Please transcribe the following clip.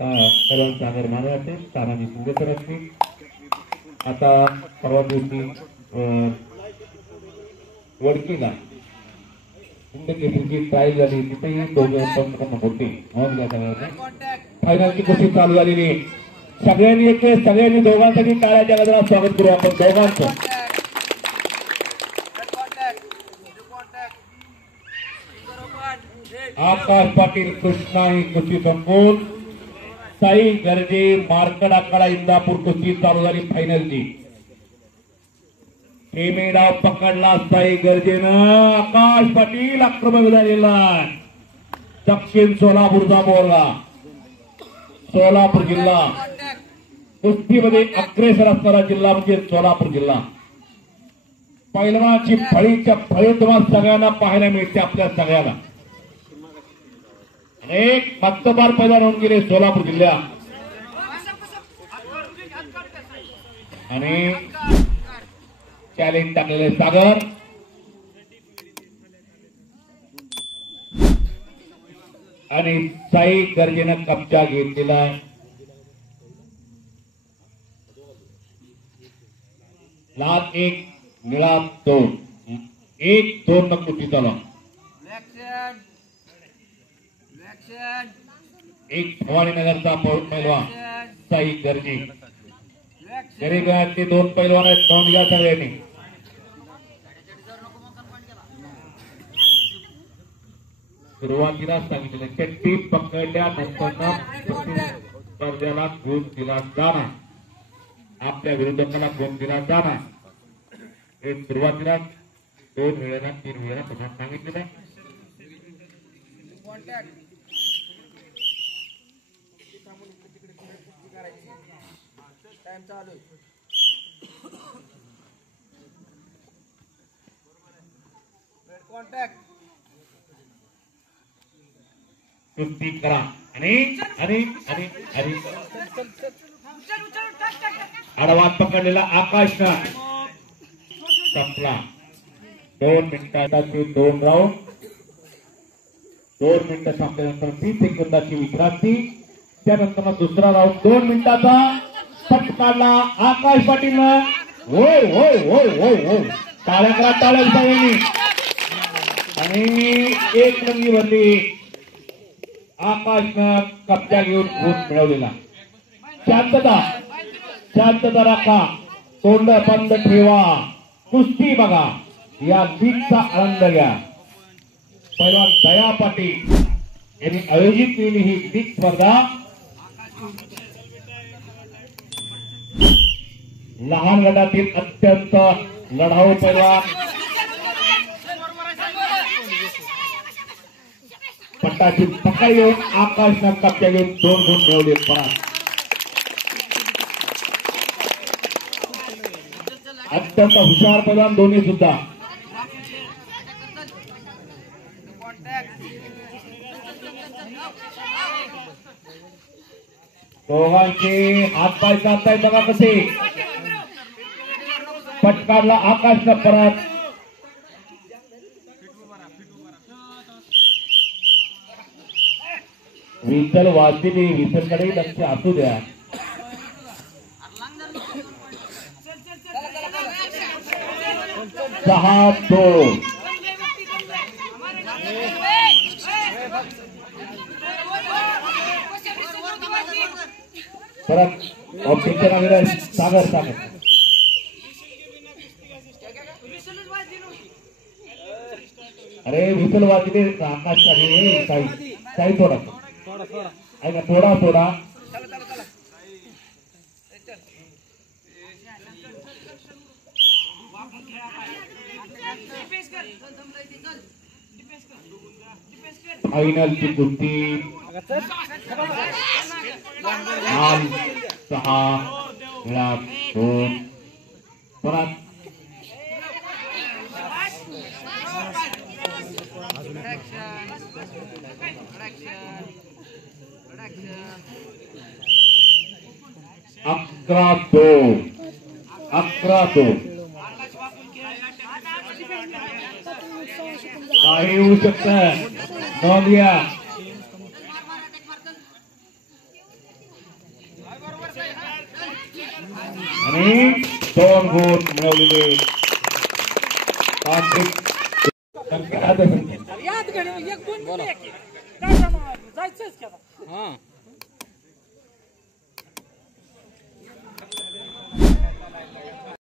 करण सागर महाराज तानाजी शिंदेकर असतील. आता परवा दिवशी वडकीला केसरीची ट्रायल झाली, तिथेही दोघे होते. फायनलची कुस्ती चालू झालेली. सगळ्यांनी सगळ्यांनी दोघांसाठी टाळ्याच्या गजरात स्वागत करू आपण दोघांचं. आकाश पाटील कृष्णा ही कुस्ती संपून साई गर्जे मार्कड आखाडा इंदापूर कुस्ती चालू झाली फायनलची. हे डाव पकडला साई गर्जेनं. आकाश पाटील आक्रमक झालेला. दक्षिण सोलापूरचा बोरगा. सोलापूर जिल्हा कुस्तीमध्ये अग्रेसर असणारा जिल्हा म्हणजे सोलापूर जिल्हा. पैलवानाची फळीच्या फळी तुम्हाला सगळ्यांना पाहायला मिळते. आपल्या सगळ्यांना अनेक मतबार पैलवान होऊन गेले सोलापूर जिल्ह्यात. आणि चॅलेंज टाकलेले सागर आणि साई गर्जेनं कब्जा घेतलेला आहे. लाल 1 निळा 2 1-2 न कुस्ती चालू. एक भवानीनगरचा पैलवान साई गर्जे. गरीबाचे 2 पैलवान आहेत. नोंद घ्या सगळ्यांनी. सुरुवातीला सांगितलं चट्टी पकडल्यानंतर स्पर्धेला गुण दिला जाणार. आपल्या विरोधकाला गुण दिला जाणार. हे सुरुवातीला 2 वेळेला 3 वेळेला तुम्हाला सांगितलेलं आहे. कुस्ती करा आणि आडवात पकडलेला आकाशनं संपला. 2 मिनिटाचे 2 राऊंड. 2 मिनिटं संपल्यानंतर 30 सेकंदाची विश्रांती. त्यानंतर दुसरा राऊंड 2 मिनिटाचा. पट काढला आकाश पाटीलनं. होय होय होय होय होय टाळ्या करा टाळ्या सगळ्यांनी. आणि 1 रंगी भरली. आकाशनं कब्जा घेऊन गुण मिळवलेला. शांतता राखा. तोंड बंद ठेवा. कुस्ती बघा. या लीगचा आनंद घ्या. पैलवान दया पाटील यांनी आयोजित केलेली ही लीग स्पर्धा लहान गटातील अत्यंत लढाऊ पैलवान पट्टाची पकड घेऊन आकाशनं कब्जा घेऊन 2 गुण मिळवले. अत्यंत हुशार पैलवान दोन्ही सुद्धा. दोघांचे हातपाय चालताय बघा कसे. पट काढला आकाशनं परत. विठ्ठल वाजलेली. विठ्ठलकडे लक्ष असू द्या. सहा 2 परत ऑप्टिकल वगैरे सागर अरे विठ्ठल वाजले आकाशकडे. काही थोडा ऐका थोडा फायनल ची कुस्ती 6 निळा 2 परत अकरा 2 काही होऊ शकतं. नोंद घ्या. आणि 2 गुण मिळवलेले तांत्रिक याद घडी एक दोन जायचंच का